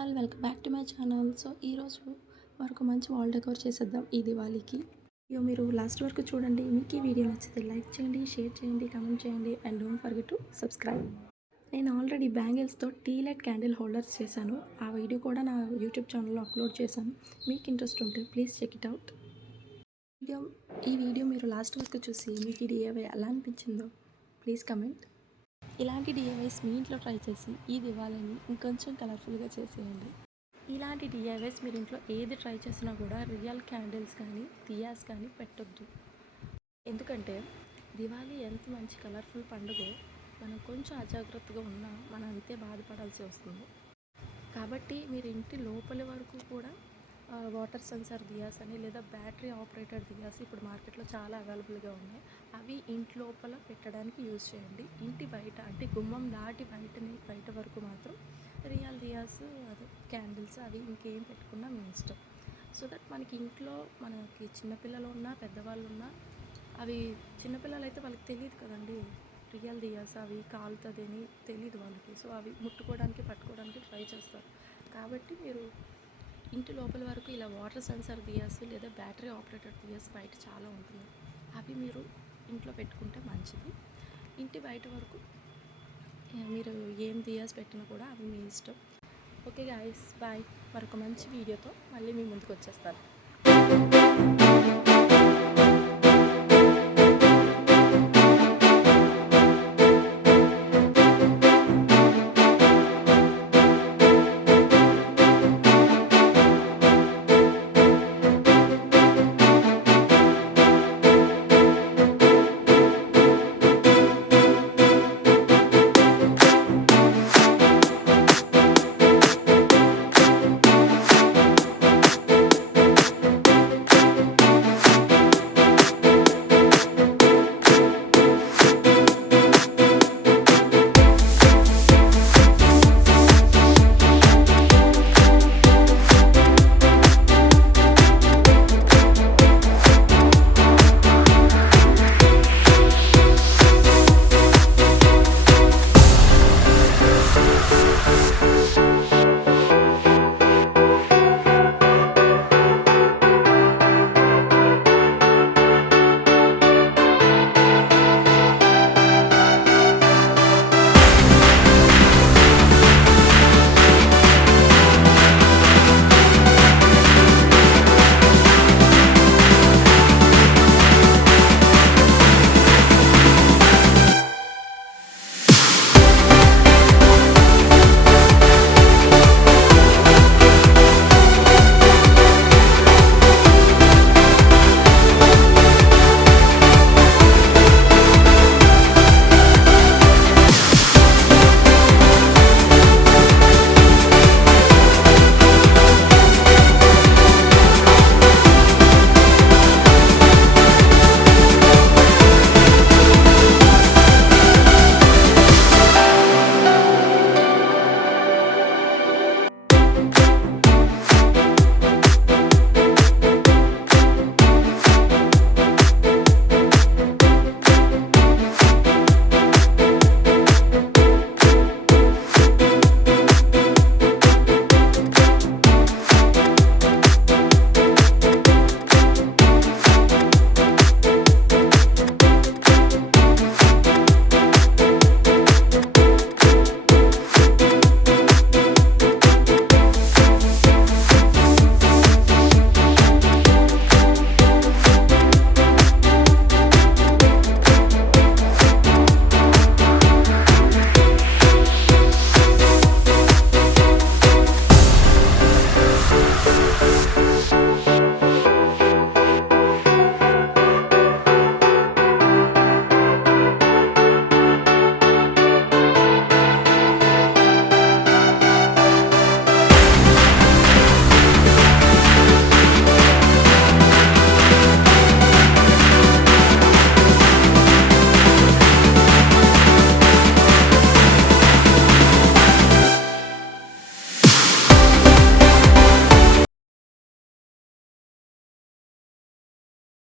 All welcome back to my channel. So ఈరోజు మరొక మంచి వాల్ డెకోర్ చేసేద్దాం ఈ దివాళీకి. మీరు లాస్ట్ వరకు చూడండి. మీకు ఈ వీడియో నచ్చితే లైక్ చేయండి, షేర్ చేయండి, కమెంట్ చేయండి and don't forget to subscribe. నేను ఆల్రెడీ బ్యాంగిల్స్తో టీ లైట్ క్యాండిల్ హోల్డర్స్ చేశాను. ఆ వీడియో కూడా నా యూట్యూబ్ ఛానల్లో అప్లోడ్ చేశాను. మీకు ఇంట్రెస్ట్ ఉంటే ప్లీజ్ చెక్ ఇట్ అవుట్. ఈ వీడియో మీరు లాస్ట్ వరకు చూసి మీకు ఈ డిఐవై ఎలా అనిపించిందో ప్లీజ్ కమెంట్. ఇలాంటి డిఐవైస్ మీ ఇంట్లో ట్రై చేసి ఈ దివాళీని ఇంకొంచెం కలర్ఫుల్గా చేసేయండి. ఇలాంటి డిఐవైస్ మీరు ఇంట్లో ఏది ట్రై చేసినా కూడా రియల్ క్యాండిల్స్ కానీ దియాస్ కానీ పెట్టొద్దు. ఎందుకంటే దివాళీ ఎంత మంచి కలర్ఫుల్ పండుగో మనం కొంచెం అజాగ్రత్తగా ఉన్నా మనం అంతే బాధపడాల్సి వస్తుంది. కాబట్టి మీరు ఇంటి లోపలి వరకు కూడా వాటర్ సెన్సార్ దియాస్ అని లేదా బ్యాటరీ ఆపరేటెడ్ దియాస్ ఇప్పుడు మార్కెట్లో చాలా అవైలబుల్గా ఉన్నాయి. అవి ఇంటి లోపల పెట్టడానికి యూజ్ చేయండి. ఇంటి బయట అంటే గుమ్మం దాటి బయట వరకు మాత్రం రియల్ దియాస్ అదే క్యాండిల్స్ అవి ఇంకేం పెట్టుకున్నా మీ ఇష్టం. సో దట్ మనకి ఇంట్లో మనకి చిన్నపిల్లలు ఉన్నా పెద్దవాళ్ళు ఉన్నా అవి చిన్నపిల్లలు అయితే వాళ్ళకి తెలియదు కదండి, రియల్ దియాస్ అవి కాలుతుందని తెలియదు వాళ్ళకి. సో అవి ముట్టుకోవడానికి పట్టుకోవడానికి ట్రై చేస్తారు. కాబట్టి మీరు ఇంటి లోపల వరకు ఇలా వాటర్ సెన్సార్ దియాస్ లేదా బ్యాటరీ ఆపరేటెడ్ దియాస్ బయట చాలా ఉంటుంది. అవి మీరు ఇంట్లో పెట్టుకుంటే మంచిది. ఇంటి బయట వరకు మీరు ఏం దియాస్ పెట్టినా కూడా అవి మీ ఇష్టం. Okay guys, bye. మరొక మంచి వీడియోతో మళ్ళీ మీ ముందుకు వచ్చేస్తాను.